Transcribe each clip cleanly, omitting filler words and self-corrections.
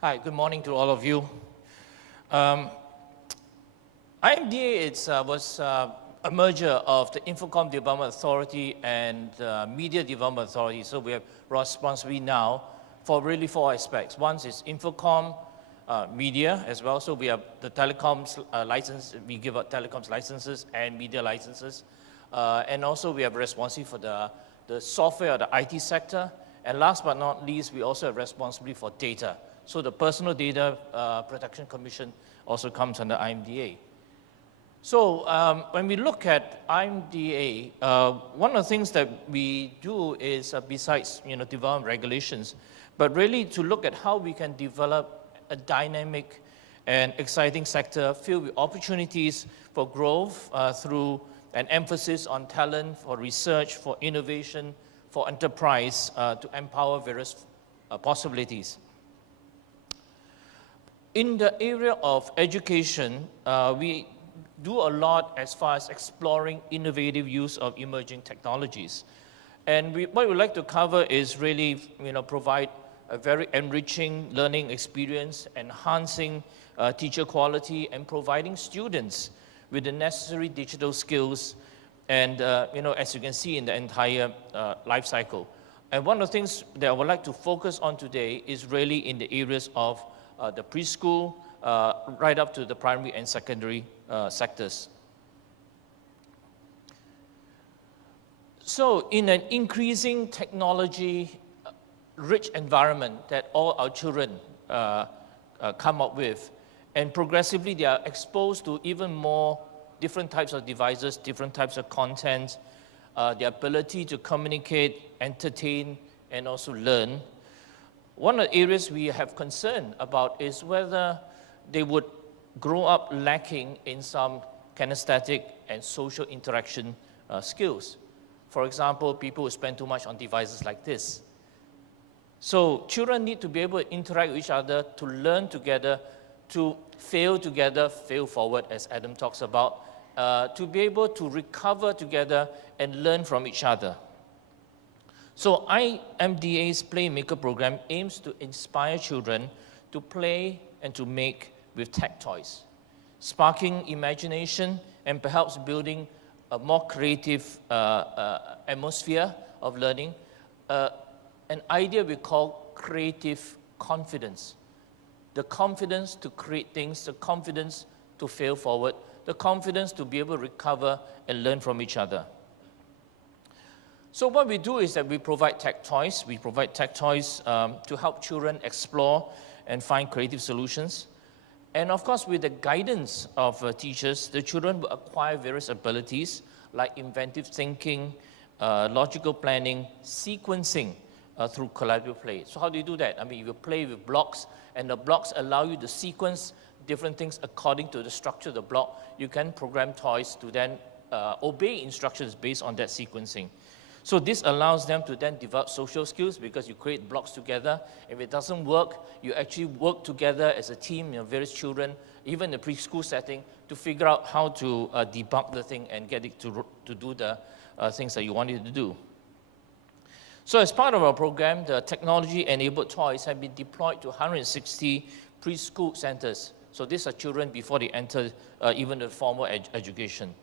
Hi, good morning to all of you. IMDA was a merger of the Infocom Development Authority and Media Development Authority. So we have responsibility now for really four aspects. One is Infocom, media as well. So we have the telecoms license, we give out telecoms licenses and media licenses. And also we have responsibility for the software or the IT sector. And last but not least, we also have responsibility for data. So the Personal Data Protection Commission also comes under IMDA. So when we look at IMDA, one of the things that we do is, besides develop regulations, but really to look at how we can develop a dynamic and exciting sector filled with opportunities for growth through an emphasis on talent, for research, for innovation, for enterprise to empower various possibilities. In the area of education, we do a lot as far as exploring innovative use of emerging technologies. And what we'd like to cover is really provide a very enriching learning experience, enhancing teacher quality, and providing students with the necessary digital skills and as you can see in the entire life cycle. And one of the things that I would like to focus on today is really in the areas of the preschool, right up to the primary and secondary sectors. So in an increasing technology-rich environment that all our children come up with, and progressively they are exposed to even more different types of devices, different types of content, the ability to communicate, entertain, and also learn. One of the areas we have concern about is whether they would grow up lacking in some kinesthetic and social interaction skills. For example, people who spend too much on devices like this. So children need to be able to interact with each other, to learn together, to fail together, fail forward, as Adam talks about, to be able to recover together and learn from each other. So IMDA's Playmaker program aims to inspire children to play and to make with tech toys, sparking imagination and perhaps building a more creative atmosphere of learning, an idea we call creative confidence. The confidence to create things, the confidence to fail forward, the confidence to be able to recover and learn from each other. So what we do is that we provide tech toys. We provide tech toys to help children explore and find creative solutions. And of course, with the guidance of teachers, the children will acquire various abilities like inventive thinking, logical planning, sequencing through collaborative play. So how do you do that? I mean, you play with blocks, and the blocks allow you to sequence different things according to the structure of the block. You can program toys to then obey instructions based on that sequencing. So this allows them to then develop social skills because you create blocks together. If it doesn't work, you actually work together as a team, various children, even in the preschool setting, to figure out how to debug the thing and get it to do the things that you want it to do. So as part of our program, the technology-enabled toys have been deployed to 160 preschool centers. So these are children before they enter even the formal education.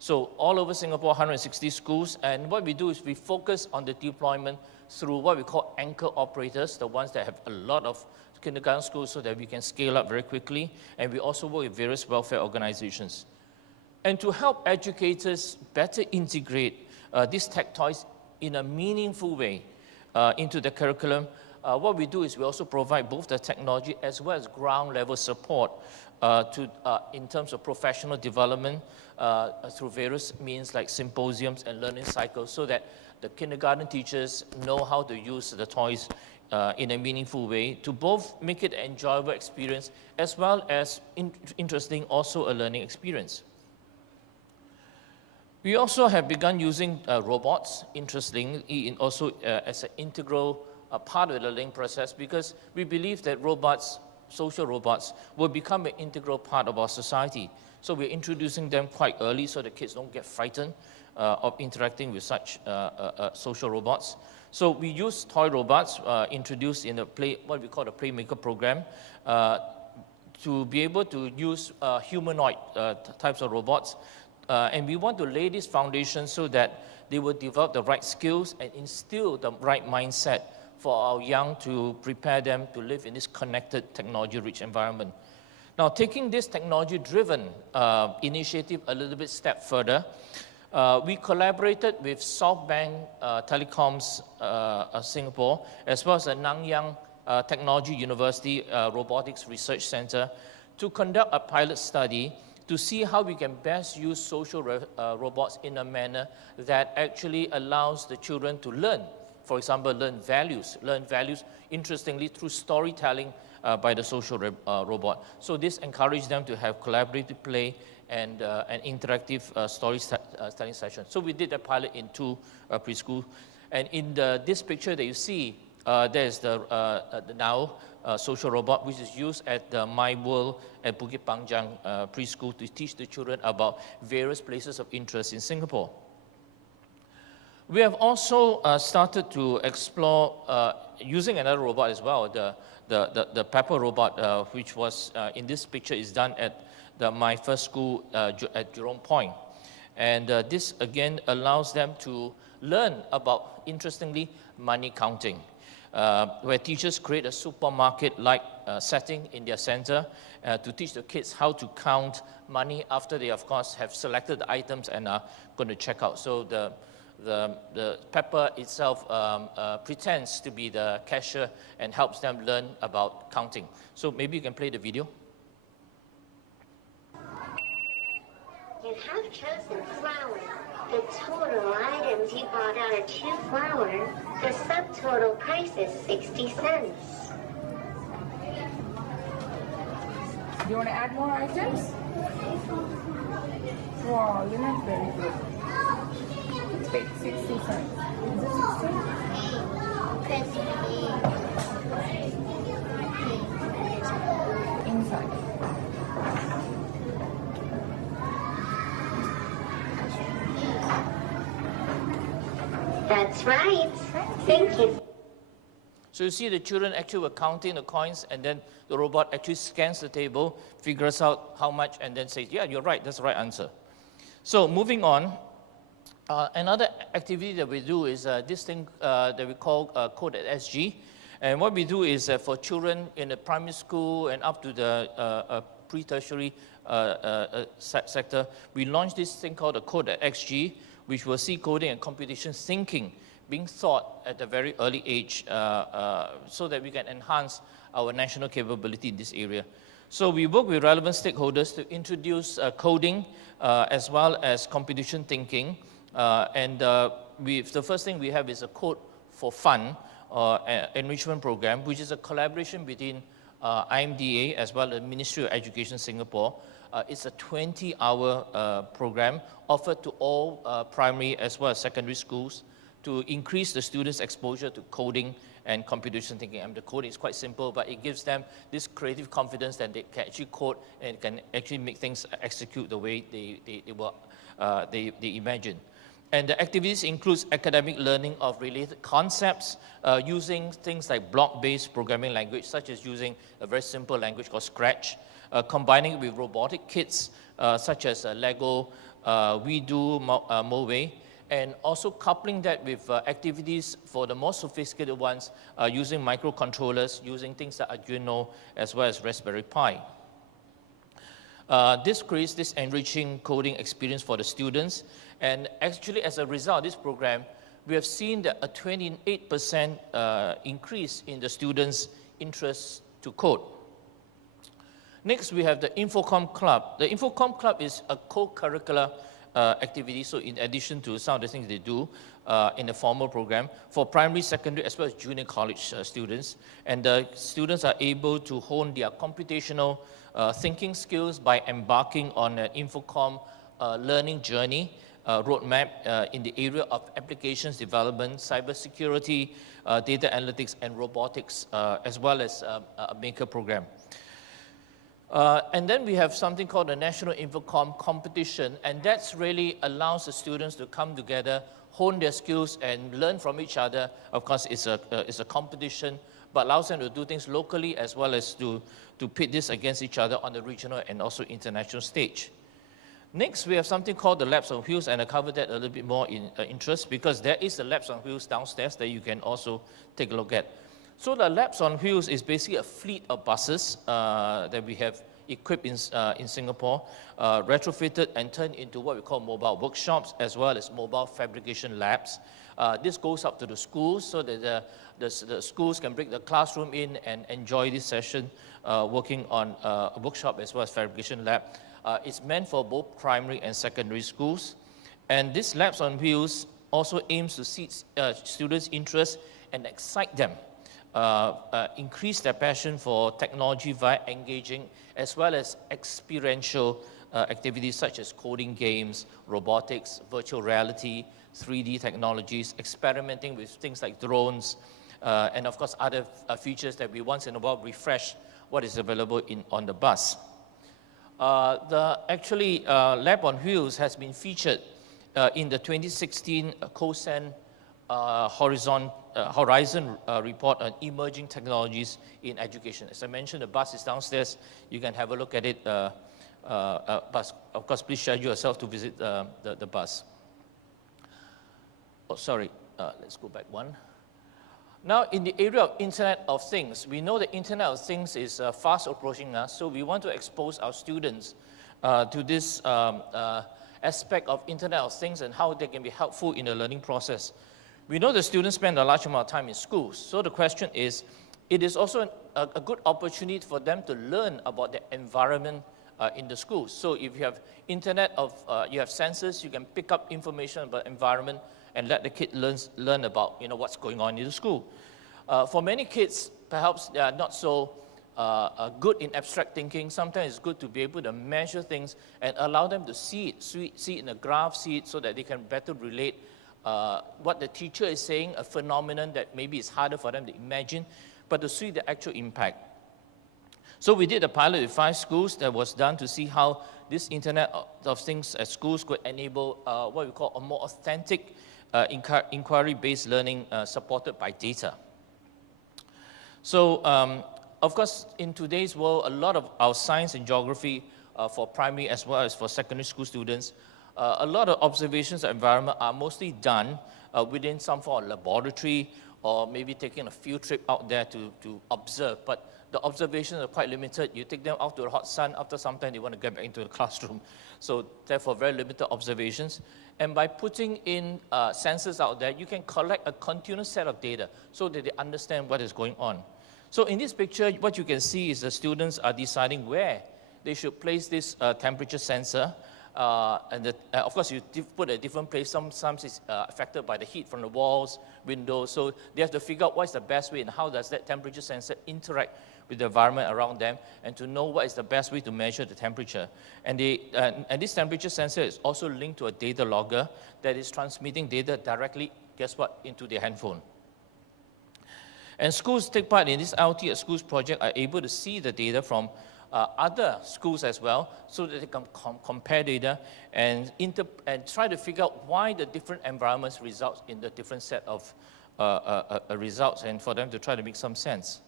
So all over Singapore, 160 schools, and what we do is we focus on the deployment through what we call anchor operators, the ones that have a lot of kindergarten schools so that we can scale up very quickly, and we also work with various welfare organizations. And to help educators better integrate these tech toys in a meaningful way into the curriculum, what we do is we also provide both the technology as well as ground-level support in terms of professional development through various means like symposiums and learning cycles so that the kindergarten teachers know how to use the toys in a meaningful way to both make it an enjoyable experience as well as interesting also a learning experience. We also have begun using robots, interestingly, also as an integral part of the learning process because we believe that robots social robots will become an integral part of our society. So we're introducing them quite early so the kids don't get frightened of interacting with such social robots. So we use toy robots introduced in what we call the Playmaker program to be able to use humanoid types of robots. And we want to lay this foundation so that they will develop the right skills and instill the right mindset for our young to prepare them to live in this connected, technology-rich environment. Now, taking this technology-driven initiative a little bit step further, we collaborated with SoftBank Telecoms Singapore, as well as the Nanyang Technology University Robotics Research Center, to conduct a pilot study to see how we can best use social robots in a manner that actually allows the children to learn. For example, learn values, interestingly, through storytelling by the social robot. So this encouraged them to have collaborative play and an interactive storytelling session. So we did a pilot in 2 preschool. And in this picture that you see, there's the now social robot, which is used at the My World at Bukit Panjang preschool to teach the children about various places of interest in Singapore. We have also started to explore using another robot as well, the Pepper robot, which was in this picture is done at my first school at Jurong Point. And this again allows them to learn about, interestingly, money counting, where teachers create a supermarket-like setting in their center to teach the kids how to count money after they, of course, have selected the items and are going to check out. So the Pepper itself pretends to be the cashier and helps them learn about counting. So maybe you can play the video. You have chosen flour. The total items you bought out are 2 flour. The subtotal price is 60 cents. Do you want to add more items? Wow, you're not very good. It's paid 60 cents. Is it 60? Inside. That's right. Thank you. So you see the children actually were counting the coins, and then the robot actually scans the table, figures out how much, and then says, yeah, you're right, that's the right answer. So moving on, another activity that we do is this thing that we call Code at SG. And what we do is for children in the primary school and up to the pre-tertiary sector, we launched this thing called the Code at XG, which will see coding and computation thinking being taught at a very early age so that we can enhance our national capability in this area. So we work with relevant stakeholders to introduce coding as well as computation thinking. The first thing we have is a Code for Fun enrichment program, which is a collaboration between IMDA as well as the Ministry of Education Singapore. It's a 20-hour program offered to all primary as well as secondary schools to increase the students' exposure to coding and computation thinking. And the coding is quite simple, but it gives them this creative confidence that they can actually code and can actually make things execute the way they imagine. And the activities includes academic learning of related concepts using things like block-based programming language, such as using a very simple language called Scratch, combining it with robotic kits such as Lego, WeDo, Moway, and also coupling that with activities for the more sophisticated ones using microcontrollers, using things like Arduino as well as Raspberry Pi. This creates this enriching coding experience for the students, and actually as a result of this program, we have seen that a 28% increase in the students' interest to code. Next, we have the Infocom Club. The Infocom Club is a co-curricular activity, so in addition to some of the things they do in the formal program, for primary, secondary, as well as junior college students. And the students are able to hone their computational thinking skills by embarking on an Infocom learning journey roadmap in the area of applications development, cybersecurity, data analytics, and robotics, as well as a maker program. And then we have something called the National Infocom competition, and that's really allows the students to come together, hone their skills, and learn from each other. Of course, it's a competition, but allows them to do things locally as well as to pit this against each other on the regional and also international stage. Next, we have something called the Labs on Wheels, and I covered that a little bit more in interest because there is a Labs on Wheels downstairs that you can also take a look at. So the Labs on Wheels is basically a fleet of buses that we have equipped in Singapore, retrofitted and turned into what we call mobile workshops as well as mobile fabrication labs. This goes up to the schools so that the schools can bring the classroom in and enjoy this session working on a workshop as well as fabrication lab. It's meant for both primary and secondary schools. And this Labs on Wheels also aims to seek students' interest and excite them, increase their passion for technology via engaging as well as experiential activities such as coding games, robotics, virtual reality, 3D technologies, experimenting with things like drones, and of course other features that we once in a while refresh what is available on the bus. Lab on Wheels has been featured in the 2016 COSEN Horizon report on emerging technologies in education. As I mentioned, the bus is downstairs. You can have a look at it. But of course, please schedule yourself to visit the bus. Oh, sorry. Let's go back one. Now, in the area of Internet of Things, we know the Internet of Things is fast approaching us, so we want to expose our students to this aspect of Internet of Things and how they can be helpful in the learning process. We know the students spend a large amount of time in schools, so the question is, it is also a good opportunity for them to learn about the environment in the schools. So if you have Internet of, you have sensors, you can pick up information about environment and let the kid learn about what's going on in the school. For many kids, perhaps they are not so good in abstract thinking. Sometimes it's good to be able to measure things and allow them to see it in a graph, see it so that they can better relate what the teacher is saying, a phenomenon that maybe is harder for them to imagine, but to see the actual impact. So we did a pilot with 5 schools that was done to see how this Internet of Things at schools could enable what we call a more authentic inquiry-based learning supported by data. So, of course, in today's world, a lot of our science and geography for primary as well as for secondary school students, a lot of observations of environment are mostly done within some form of laboratory or maybe taking a field trip out there to observe. But the observations are quite limited. You take them out to the hot sun, after some time they want to get back into the classroom. So therefore, very limited observations. And by putting in sensors out there, you can collect a continuous set of data so that they understand what is going on. So in this picture, what you can see is the students are deciding where they should place this temperature sensor. Of course, you put a different place. Sometimes it's affected by the heat from the walls, windows. So they have to figure out what's the best way and how does that temperature sensor interact with the environment around them, and to know what is the best way to measure the temperature. And this temperature sensor is also linked to a data logger that is transmitting data directly, guess what, into their handphone. And schools take part in this IoT at Schools project are able to see the data from other schools as well, so that they can compare data and try to figure out why the different environments result in the different set of results, and for them to try to make some sense.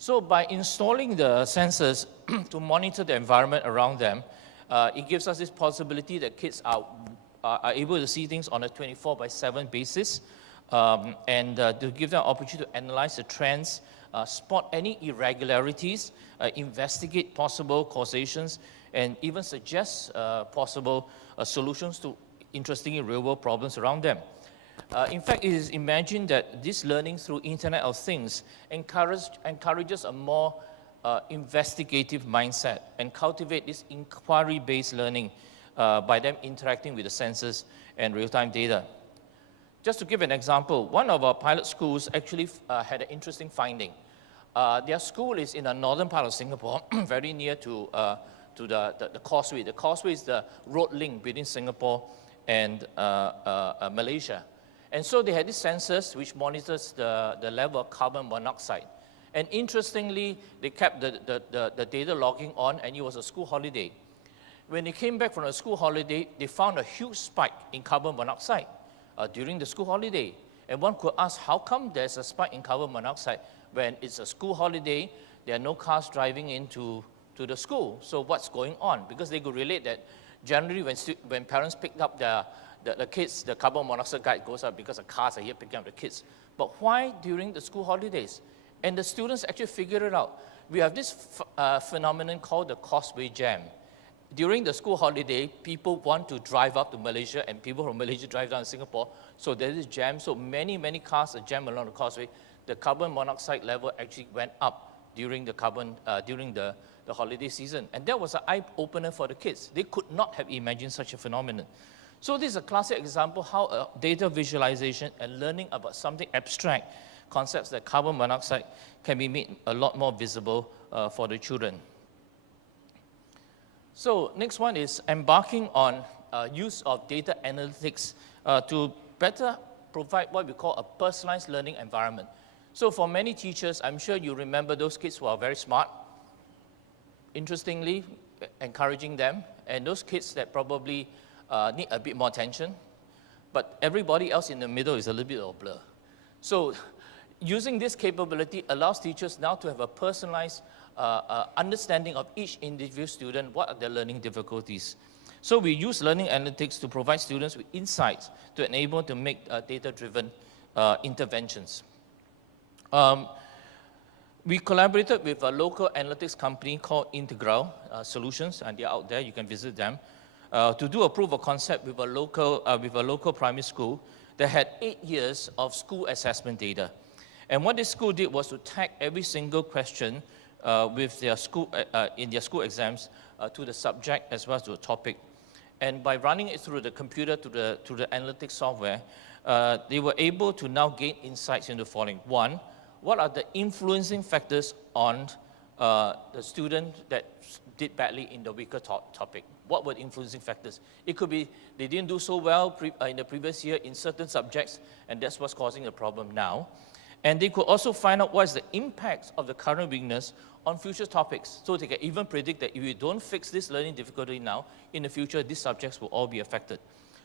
So by installing the sensors to monitor the environment around them, it gives us this possibility that kids are able to see things on a 24/7 basis, and to give them an opportunity to analyze the trends, spot any irregularities, investigate possible causations, and even suggest possible solutions to interesting real-world problems around them. In fact, it is imagined that this learning through Internet of Things encourages a more investigative mindset and cultivate this inquiry-based learning by them interacting with the sensors and real-time data. Just to give an example, one of our pilot schools actually had an interesting finding. Their school is in the northern part of Singapore, very near to the causeway. The causeway is the road link between Singapore and Malaysia. And so they had these sensors which monitors the level of carbon monoxide. And interestingly, they kept the data logging on, and it was a school holiday. When they came back from a school holiday, they found a huge spike in carbon monoxide during the school holiday. And one could ask, how come there's a spike in carbon monoxide when it's a school holiday, there are no cars driving into the school? So what's going on? Because they could relate that generally when parents picked up the kids, the carbon monoxide guide goes up because the cars are here picking up the kids. But why during the school holidays? And the students actually figured it out. We have this phenomenon called the causeway jam. During the school holiday, people want to drive up to Malaysia, and people from Malaysia drive down to Singapore. So there is jam. So many cars are jammed along the causeway. The carbon monoxide level actually went up during the holiday season. And that was an eye-opener for the kids. They could not have imagined such a phenomenon. So this is a classic example how data visualization and learning about something abstract, concepts like carbon monoxide, can be made a lot more visible for the children. So next one is embarking on use of data analytics to better provide what we call a personalized learning environment. So for many teachers, I'm sure you remember those kids who are very smart, interestingly, encouraging them, and those kids that probably need a bit more attention, but everybody else in the middle is a little bit of a blur. So using this capability allows teachers now to have a personalized understanding of each individual student, what are their learning difficulties. So we use learning analytics to provide students with insights to enable to make data-driven interventions. We collaborated with a local analytics company called Integral Solutions, and they're out there, you can visit them, to do a proof of concept with a local primary school that had 8 years of school assessment data. And what this school did was to tag every single question with their school, in their school exams to the subject as well as to the topic. And by running it through the computer to the analytics software, they were able to now gain insights into the following. One, what are the influencing factors on the student that did badly in the weaker topic? What were the influencing factors? It could be they didn't do so well in the previous year in certain subjects, and that's what's causing the problem now. And they could also find out what is the impact of the current weakness on future topics. So they can even predict that if you don't fix this learning difficulty now, in the future, these subjects will all be affected.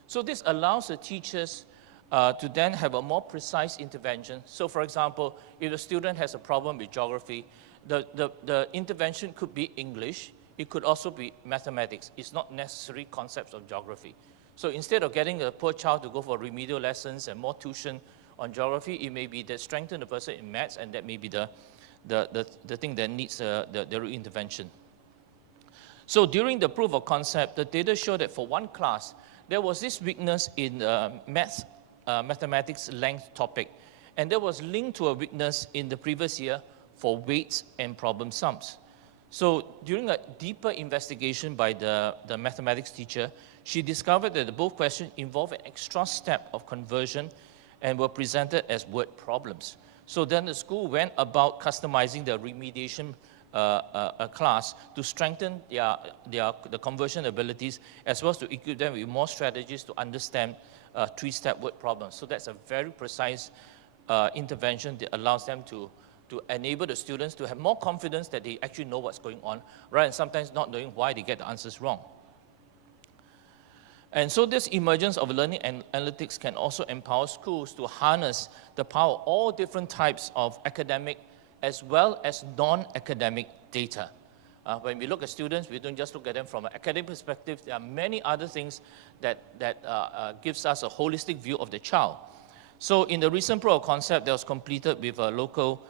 So this allows the teachers to then have a more precise intervention. So for example, if a student has a problem with geography, the intervention could be English. It could also be mathematics. It's not necessarily concepts of geography. So instead of getting a poor child to go for remedial lessons and more tuition on geography, it may be that strengthen the person in maths, and that may be the thing that needs the real intervention. So during the proof of concept, the data showed that for one class, there was this weakness in mathematics length topic, and there was linked to a weakness in the previous year for weights and problem sums. So during a deeper investigation by the mathematics teacher, she discovered that both questions involved an extra step of conversion and were presented as word problems. So then the school went about customizing the remediation class to strengthen the conversion abilities, as well as to equip them with more strategies to understand three-step word problems. So that's a very precise intervention that allows them to enable the students to have more confidence that they actually know what's going on, rather than sometimes not knowing why they get the answers wrong. And so this emergence of learning and analytics can also empower schools to harness the power of all different types of academic as well as non-academic data. When we look at students, we don't just look at them from an academic perspective. There are many other things that gives us a holistic view of the child. So in the recent proof of concept that was completed with a local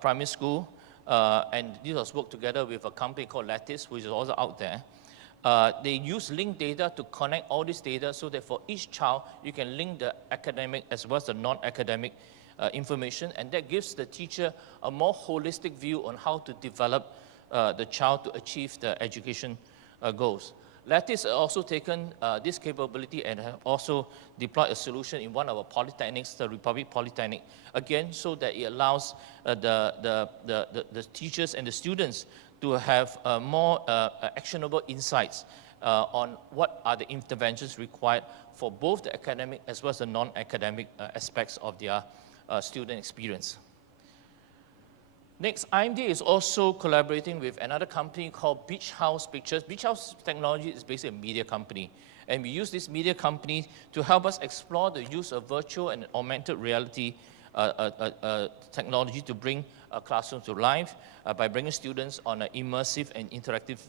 primary school, and this was worked together with a company called Lattice, which is also out there. They use linked data to connect all this data so that for each child, you can link the academic as well as the non-academic information, and that gives the teacher a more holistic view on how to develop the child to achieve the education goals. Lattice has also taken this capability and have also deployed a solution in one of our polytechnics, the Republic Polytechnic, again, so that it allows the teachers and the students to have more actionable insights on what are the interventions required for both the academic as well as the non-academic aspects of their student experience. Next, IMDA is also collaborating with another company called Beach House Pictures. Beach House Technology is basically a media company. And we use this media company to help us explore the use of virtual and augmented reality technology to bring classrooms to life by bringing students on an immersive and interactive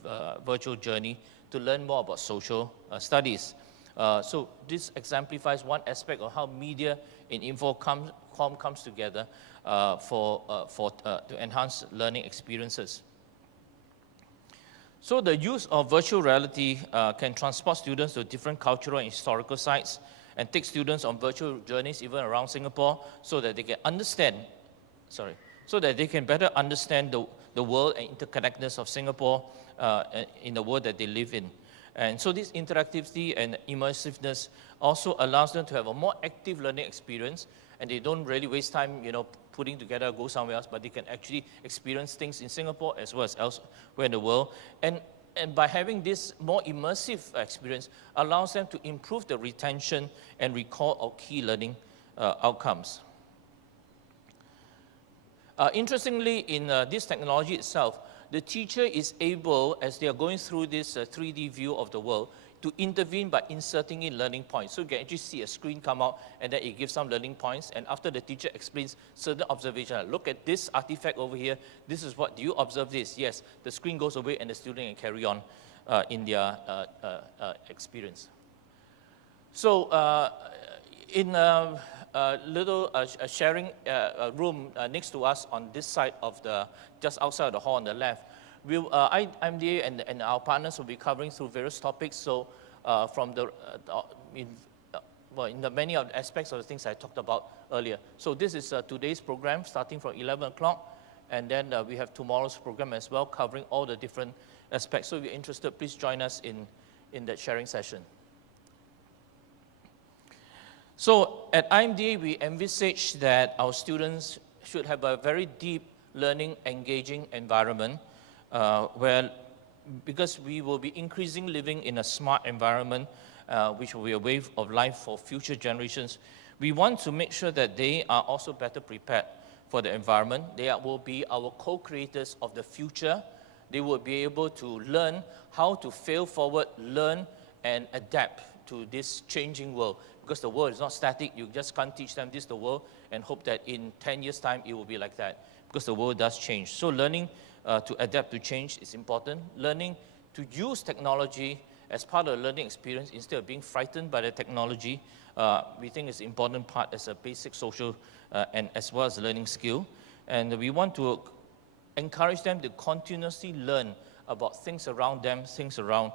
virtual journey to learn more about social studies. So this exemplifies one aspect of how media and InfoComm comes together to enhance learning experiences. So the use of virtual reality can transport students to different cultural and historical sites and take students on virtual journeys even around Singapore so that they can better understand the world and interconnectedness of Singapore in the world that they live in. And so this interactivity and immersiveness also allows them to have a more active learning experience, and they don't really waste time, putting together, go somewhere else, but they can actually experience things in Singapore as well as elsewhere in the world. And by having this more immersive experience allows them to improve the retention and recall of key learning outcomes. Interestingly, in this technology itself, the teacher is able, as they are going through this 3D view of the world, to intervene by inserting in learning points. So you can actually see a screen come out, and then it gives some learning points. And after the teacher explains certain observations, look at this artifact over here. This is what, do you observe this? Yes. The screen goes away, and the student can carry on in their experience. So in a little sharing room next to us on this side of just outside of the hall on the left, IMDA and our partners will be covering through various topics. So in the many of the aspects of the things I talked about earlier. So this is today's program starting from 11 o'clock. And then we have tomorrow's program as well, covering all the different aspects. So if you're interested, please join us in that sharing session. So at IMDA, we envisage that our students should have a very deep learning, engaging environment because we will be increasingly living in a smart environment, which will be a way of life for future generations. We want to make sure that they are also better prepared for the environment. They will be our co-creators of the future. They will be able to learn how to fail forward, learn, and adapt to this changing world. Because the world is not static, you just can't teach them this is the world and hope that in 10 years' time it will be like that. Because the world does change. So learning to adapt to change is important. Learning to use technology as part of the learning experience instead of being frightened by the technology, we think is an important part as a basic social and as well as a learning skill. And we want to encourage them to continuously learn about things around them, things around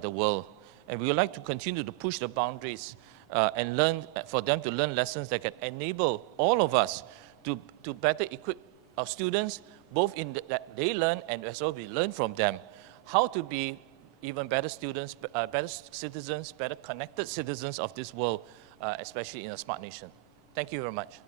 the world. And we would like to continue to push the boundaries and learn for them to learn lessons that can enable all of us to better equip our students, both in that they learn and as well we learn from them, how to be even better students, better citizens, better connected citizens of this world, especially in a smart nation. Thank you very much.